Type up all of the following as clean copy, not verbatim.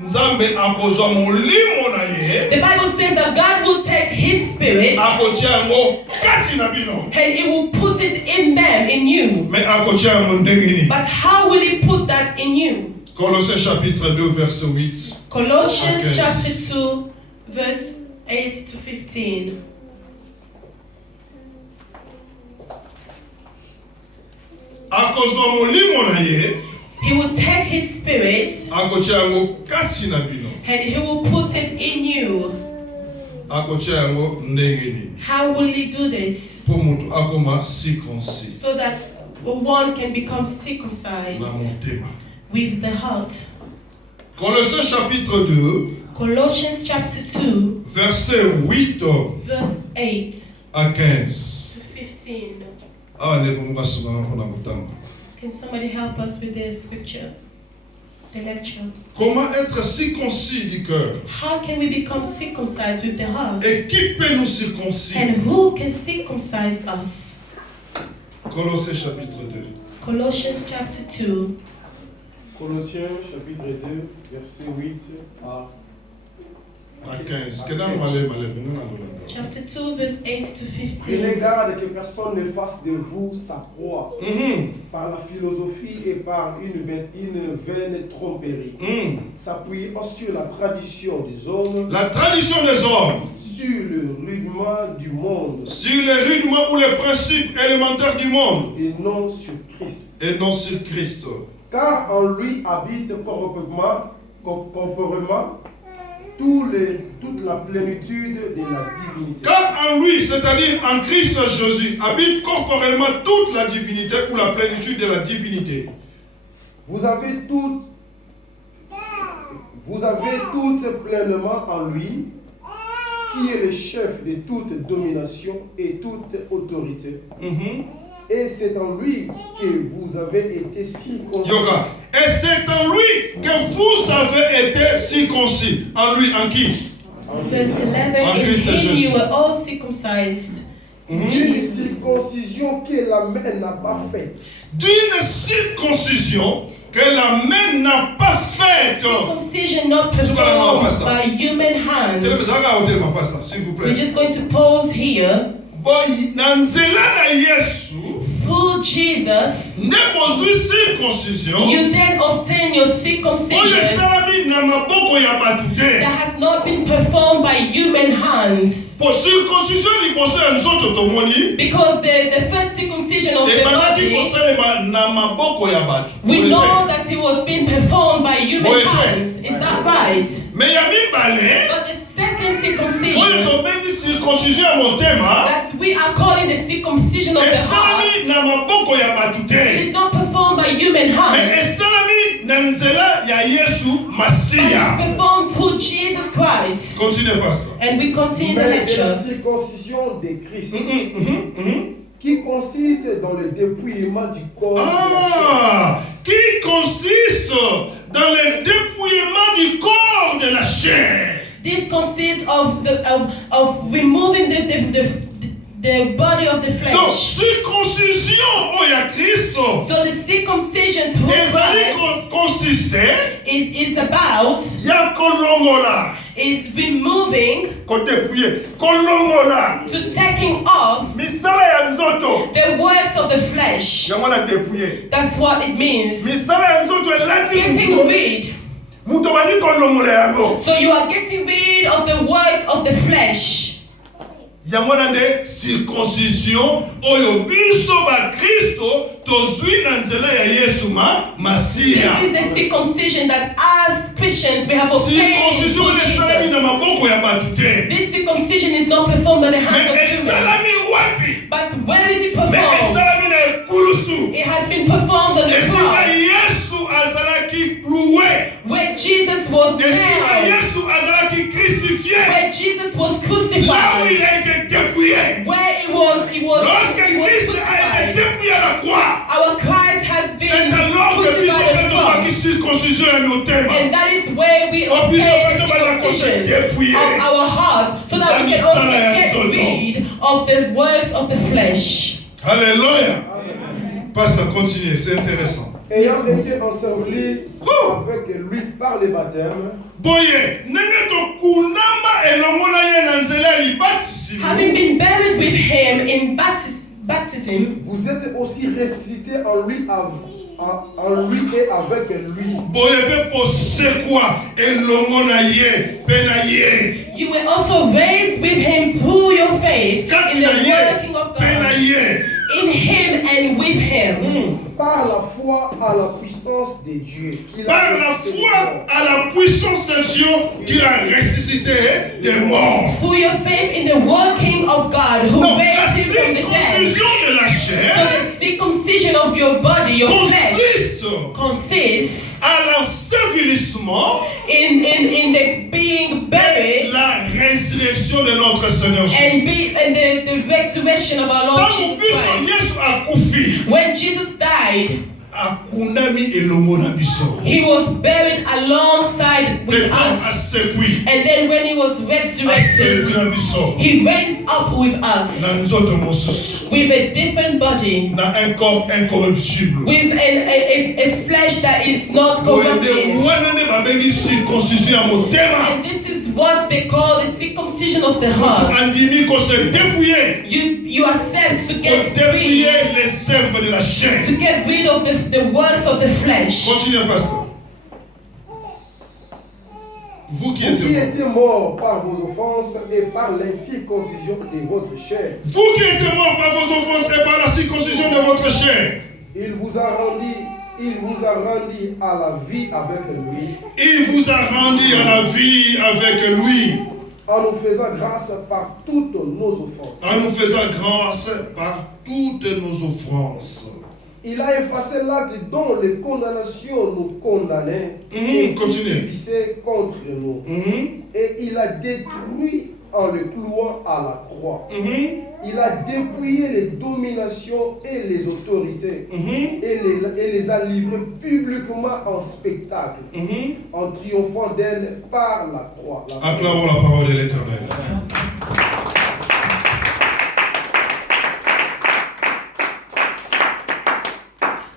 The Bible says that God will take His Spirit and He will put it in them, in you. But how will He put that in you? Colossiens chapitre 2 verset 8. Colossians chapter 2 verse 8 to 15. He will take His Spirit and He will put it in you. How will He do this? So that one can become circumcised with the heart. Colossiens chapitre 2 Colossians chapter 2 verset 8 verse 8 à 15. to 15. Can somebody help us with the scripture? The lecture. Comment être circoncis du cœur? How can we become circumcised with the heart? Et qui peut nous circoncire? And who can circumcise us? Colossiens chapitre 2. Colossians chapter 2. Colossiens chapitre 2, verset 8 à 15. Chapter 2, verse 8 to 15. Prenez garde que personne ne fasse de vous sa proie par la philosophie et par une vaine tromperie. S'appuyant sur la tradition des hommes. La tradition des hommes. Sur le rudement du monde. Sur les rudements ou les principes élémentaires du monde. Et non sur Christ. Et non sur Christ. Car en lui habite corporellement toute la plénitude de la divinité. Car en lui, c'est-à-dire en Christ Jésus, habite corporellement toute la divinité ou la plénitude de la divinité. Vous avez tout pleinement en lui, qui est le chef de toute domination et toute autorité. Et c'est en lui que vous avez été circoncis. Et c'est en lui que vous avez été circoncis. En lui, en qui? Verse 11. In him you were all circumcised. D'une circoncision que la main n'a pas faite. D'une circoncision que la main n'a pas faite. Circumcision not performed by human hands. We're just going to pause here. Through Jesus, you then obtain your circumcision that has not been performed by human hands. Because the first circumcision of the body, we know that it was being performed by human hands. Is that right? But the second circumcision that we are calling the circumcision of the heart, it is not performed by human hands. But it's performed through Jesus Christ. And we continue the lecture. La circoncision de Christ, qui consiste dans le dépouillement du corps. Qui consiste dans le dépouillement du corps de la chair. This consists of removing the body of the flesh. Donc, circoncision au Christ. So the circumcision through Christ is about is removing to taking off the works of the flesh. That's what it means. Getting rid. So you are getting rid of the works of the flesh. Circoncision oyo biso ba Kristo tozwi na nzela ya Yesu Masia. This is the circumcision that as Christians we have obtained through Jesus. This circumcision is not performed by the hands of humans. But where is it performed? It has been performed on the cross. Where Jesus was nailed. Where Jesus was crucified. Where it was crucified. Our Christ has been crucified on the cross. And that is where we obtain circumcision of our heart, so that we can also get rid of the works of the flesh. Hallelujah. Passe à continuer, c'est intéressant. Ayant été enseveli avec lui par le baptême. Having been buried with him in baptism, vous êtes aussi ressuscités en lui et avec lui. You were also raised with him through your faith in the working of God. In him and with him. Par la foi à la puissance de Dieu. Par la foi à la puissance de Dieu qu'il a ressuscité des morts. Through your faith in the working of God who raised him from the dead. De la chair, so the circumcision of your body, your flesh, consists à l'ensevelissement in the being buried, la résurrection de notre Seigneur Jésus. And the resurrection of our Lord Jesus Christ. When Jesus died, he was buried alongside with us. And then when he was resurrected, he raised up with us with a different body, with a flesh that is not corrupted. And this is what they call the circumcision of the heart. You accept to get rid of the works of the flesh. Continuez, pasteur. Vous qui étiez morts par vos offenses et par l'incirconcision de votre chair. Vous qui étiez morts par vos offenses et par la circoncision de votre chair. Il vous a rendu à la vie avec lui. Il vous a rendu à la vie avec lui. En nous faisant grâce par toutes nos offenses. En nous faisant grâce par toutes nos offenses. Il a effacé l'acte dont les condamnations nous condamnaient et qui subissaient contre nous. Et il a détruit en le clouant à la croix. Il a dépouillé les dominations et les autorités et les a livrées publiquement en spectacle en triomphant d'elles par la croix. Acclamons la parole de l'Éternel.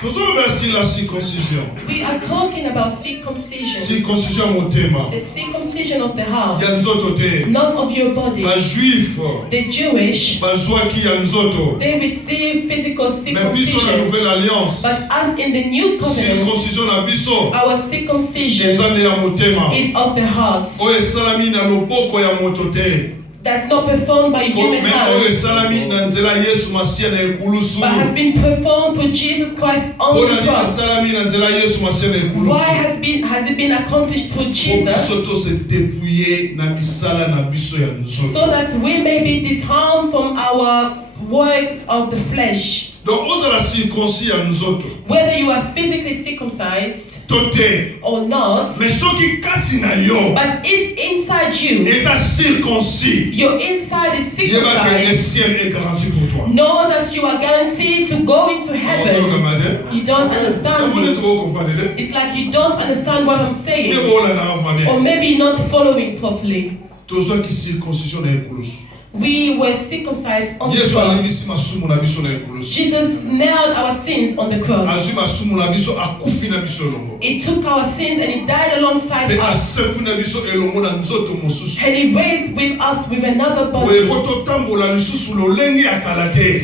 Toujours vers la circoncision. We are talking about circumcision. Circoncision mon thème. The circumcision of the heart. Il y a nous autres thèmes. Not of your body. Les Juifs. The Jewish. They receive physical circumcision. Mais la nouvelle alliance. But as in the new covenant, circoncision na biso. Our circumcision is of the heart. O salami na loboko ya moto te. That's not performed by human hands, but has been performed for Jesus Christ on the cross. Why has it been accomplished for Jesus? So that we may be disarmed from our works of the flesh. Donc, whether you are physically circumcised or not, but if inside you, your inside is circumcised, know that you are guaranteed to go into heaven. You don't understand me. It's like you don't understand what I'm saying, or maybe you're not following properly. We were circumcised on the cross. Jesus nailed our sins on the cross. He took our sins and He died alongside us. And He raised with us with another body, so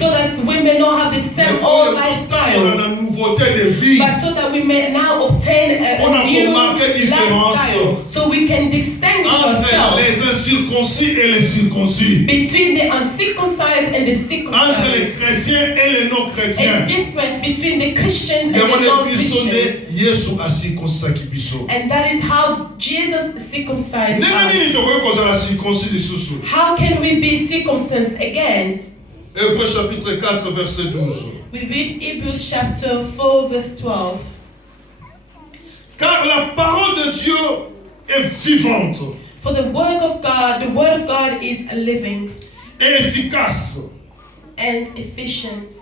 that we may not have the same old lifestyle, but so that we may now obtain a new lifestyle, so we can distinguish ourselves between the uncircumcised and the circumcised. A difference between the Christians and the non-Christians. And that is how Jesus circumcised us. How can we be circumcised again? Hébreux chapitre 4 verset 12. We read Hebrews chapter 4 verse 12. Car la parole de Dieu est vivante. For the word of God is living et efficace and efficient.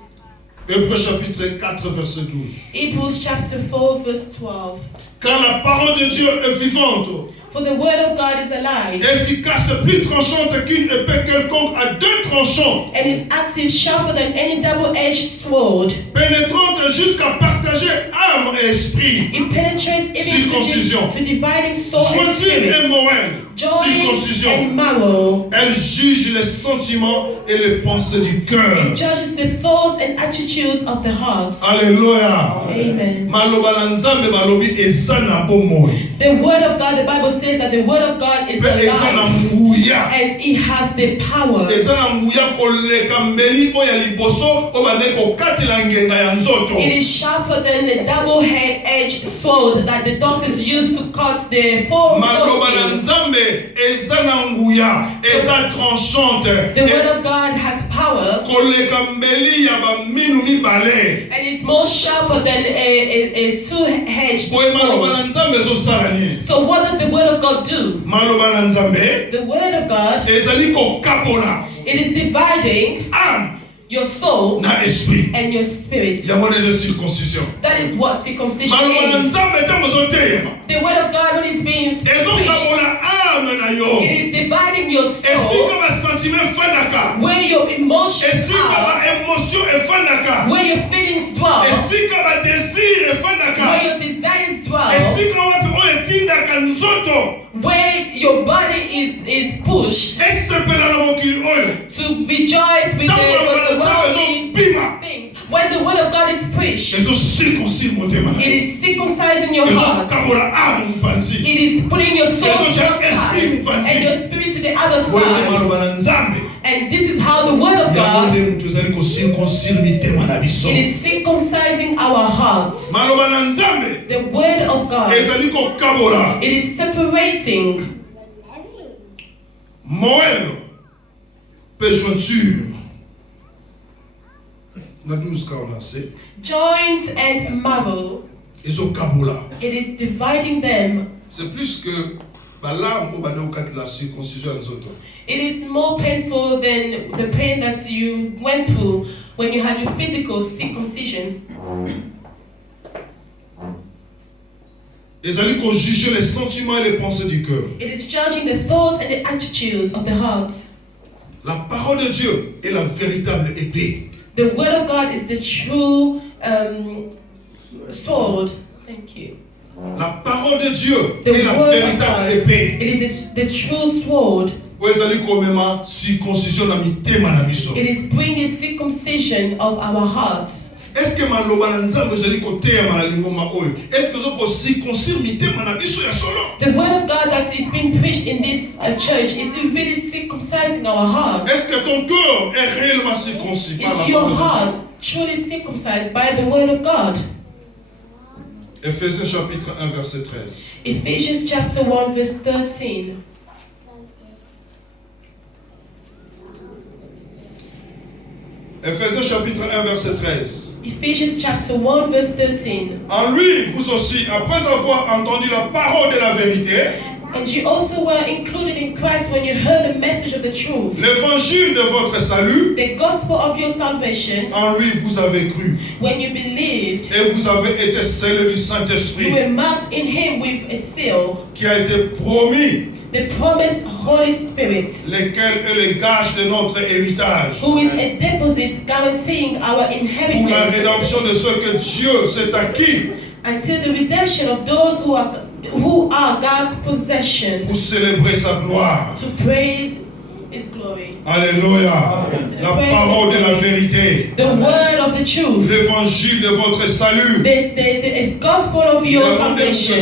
Hébreux chapitre 4 verset 12. Hebrews chapter 4 verse 12. Car la parole de Dieu est vivante For the word of God is alive. Efficace, plus tranchante qu'une épée quelconque à deux tranchants. And is active, sharper than any double-edged sword. Pénétrante jusqu'à partager âme et esprit. It penetrates even Circoncision. to dividing soul and Jointure spirit. et moelle. Joints Circoncision. and marrow. Elle juge les sentiments et les pensées du cœur. It judges the thoughts and attitudes of the heart. Alléluia. Amen. Maloba na nzambe balobi eza na bomoi. The word of God, the Bible says that the word of God is Pe eza na alive. nguya. And it has the power. Eza na nguya koleka mbeli oyo ya liboso oyo bande kokatela ngenga ya nzoto. It is sharper than the double-edged sword that the doctors use to cut the foreskin. Maloba na nzambe eza na nguya, eza tranchante. The word of God has power. Koleka mbeli ya ba minu mibale. And it's more sharper than a two-edged Boye maloba na sword. nzambe ezosala nini? So what does the word of God do? Maloba na nzambe The word of God, ezali kokabola it is dividing âme your soul na esprit. and your spirit. Yango nde circoncision. That is what circumcision Maloba na is. nzambe ntango ozoteyema The word of God, when it's being preached, ezokabola âme na yo. it is dividing your Esika soul, ba sentiment efandaka. where your emotions Esika ba are, émotion efandaka. where your feelings dwell, Esika ba désir where efandaka. your desires dwell, Esika wapi oyo etindaka nzoto. where your body is pushed Esepela na mokili oyo. to rejoice with Ntango the maloba na nzambe worldly ezobima. things. When the word of God is preached, Ezocirconcire motema na it yo. is circumcising your heart. Ezokabola âme mpanzi. It is putting your soul to one side and your spirit to the other Boye side. maloba na nzambe. And this is how the word of Yango God, nde mutu ezali kocirconcire mitema na biso. it is circumcising our hearts. Maloba na nzambe The word of God, ezali kokabola it is separating moelle pe jointure. Na 12 cas on a c'est joints and marrow. ezokabola. It is dividing them. C'est plus que balarme au bande okati la circoncision ya nzoto. It is more painful than the pain that you went through when you had your physical circumcision. Ezali ko juger les sentiments et les pensées du cœur. It is judging the thoughts and the attitudes of the heart. La parole de Dieu est la véritable épée. The word of God is the true sword. Thank you. La parole de Dieu The est la word of véritable God, épée. it is the true sword. Oyo ezali komema circoncision na mitema na biso. It is bringing circumcision of our hearts. Est-ce que maloba na nzambe ezali koteyama na lingomba oyo? Est-ce que ezoko circoncire mitema na biso ya solo? The word of God that is being preached in this church is really circumcising our hearts. Est-ce que ton cœur est réellement circoncis par la Is your parole de heart Dieu? truly circumcised by the word of God? Ephésiens chapitre 1 verset 13. Ephesians chapter 1 verse 13. Ephésiens chapitre 1 verset 13. Ephesians chapter 1 verse 13. En lui, vous aussi, après avoir entendu la parole de la vérité, And you also were included in Christ when you heard the message of the truth, l'évangile de votre salut, the gospel of your salvation. en lui vous avez cru. When you believed, Et vous avez été scellés du you Saint-Esprit were marked in him with a seal, qui a été promis, the promised Holy Spirit, lesquels est le gage de notre héritage. who is a deposit guaranteeing our Pour la inheritance rédemption de ce que Dieu s'est acquis, until the redemption of those who are God's possession, pour célébrer sa gloire. to praise His glory. Alléluia. La parole de la vérité. The word of the truth, L'évangile de votre salut. the gospel of your salvation.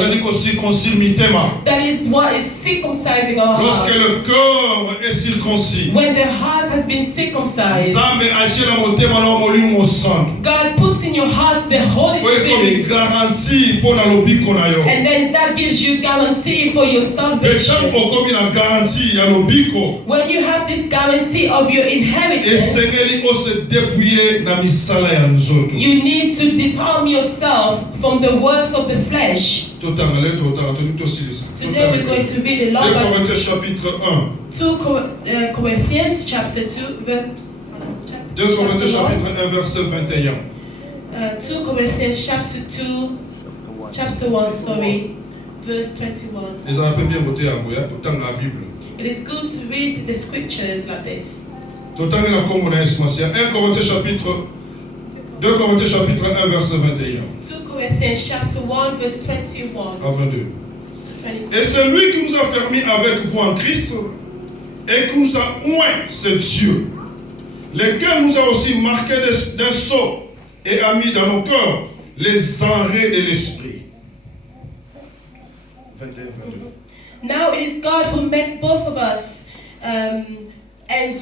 That is what is circumcising our Lorsque hearts. le cœur est circoncis, When the heart has been circumcised, Nzambe agit na motema na molimo santo. God puts in your hearts the Holy Oyo ekomi Spirit, garantie mpo na lobiko na yo. and then that gives you guarantee for your Mpe salvation. ntango okomi na garantie ya lobiko, When you have this guarantee of your inheritance, esengeli ose dépouiller na misala ya nzoto. you need to disarm yourself from the works of the flesh. Totangale totanga toni tosilisa. Today we're going to read a 2 lot of Corinthiens chapitre 1. 2 Corinthians chapter 2 verse 2 Corinthiens chapitre 1 verset 21. 2 Corinthians chapter 1, sorry, verse 21. Ils ont un peu bien voté à Goya, tout le temps dans la Bible. It is good to read the scriptures like this. Tout le temps dans la Commonwealth, 2 Corinthiens chapitre 1, verset 21. 2 Corinthians chapter 1, verse 21 à 22. to 22. Et celui qui nous a fermés avec vous en Christ et qui nous a oint, c'est Dieu, lequel nous a aussi marqués d'un sceau et a mis dans nos cœurs les enrées de l'esprit. 21, 22. Now it is God who makes both of us and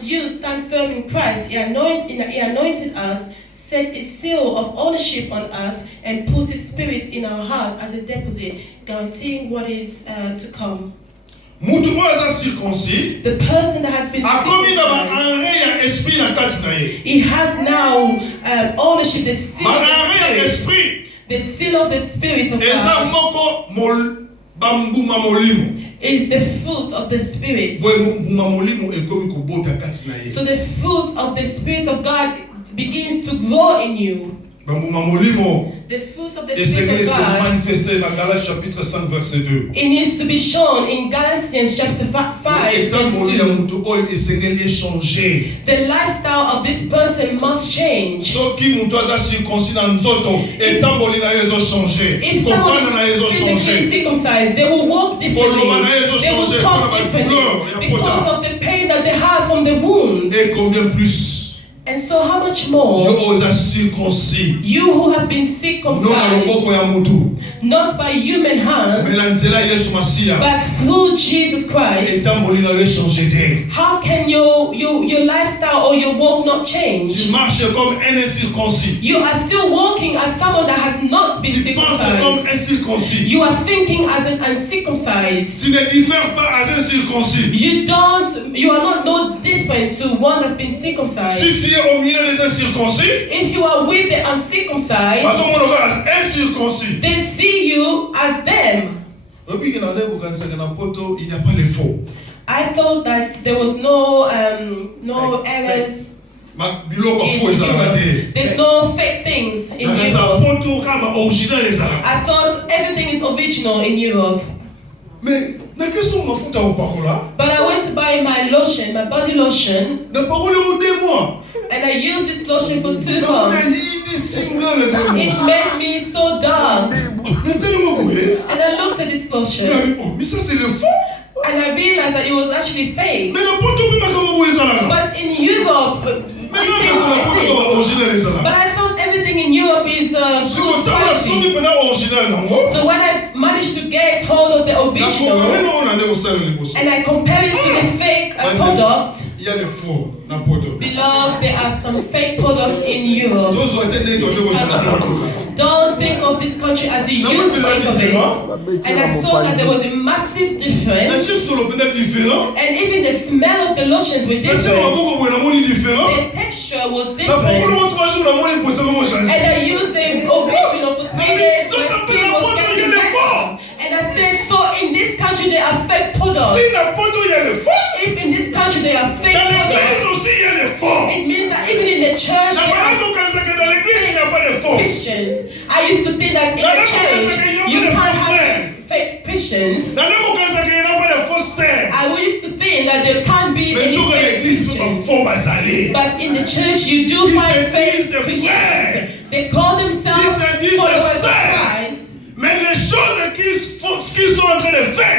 you stand firm in Christ. He anointed us, set a seal of ownership on us, and puts His Spirit in our hearts as a deposit, guaranteeing what is to come. The person that has been circumcised, he has now ownership, the seal of the Spirit. The seal of the Spirit of God is the fruit of the Spirit. So the fruit of the Spirit of God begins to grow in you. The fruits of the Spirit of God, it needs to be shown in Galatians chapter 5, verse 2. The lifestyle of this person must change. If someone is physically circumcised, they will walk differently, they will talk differently because of the pain that they have from the wounds. And so how much more you who have been circumcised, not by human hands, but through Jesus Christ, how can your lifestyle or your walk not change? You are still walking as someone that has not been circumcised. You are thinking as an uncircumcised. You are not no different to one that's been circumcised. If you are with the uncircumcised, they see you as them. I thought that there was no errors. There's no fake things in Europe. I thought everything is original in Europe. But I went to buy my lotion, my body lotion, and I used this lotion for 2 months. It made me so dark. And I looked at this lotion, and I realized that it was actually fake. But in Europe, but I thought everything in Europe is good quality. So when I managed to get hold of the original and I compare it to the fake product, beloved, there are some fake products in Europe. Don't think of this country as you used to think of it. And I saw that there was a massive difference. And even the smell of the lotions were different. The texture was different. And I used the original for 3 days. My skin was getting better. And I said, so in this country there are fake products. If in this country there are fake products, it means that even in the church there are Christians. I used to think that in the church you can't have fake Christians. I used to think that there can't be any fake Christians. But in the church you do find fake Christians. They call themselves followers of Christ.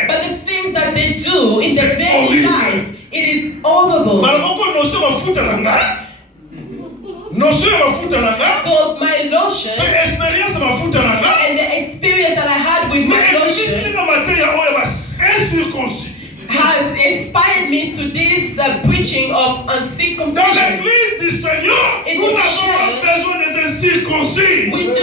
But the things that they do in the daily life, it is horrible. So my lotion and the experience that I had with my lotion has inspired me to this preaching of uncircumcision. In the church, we do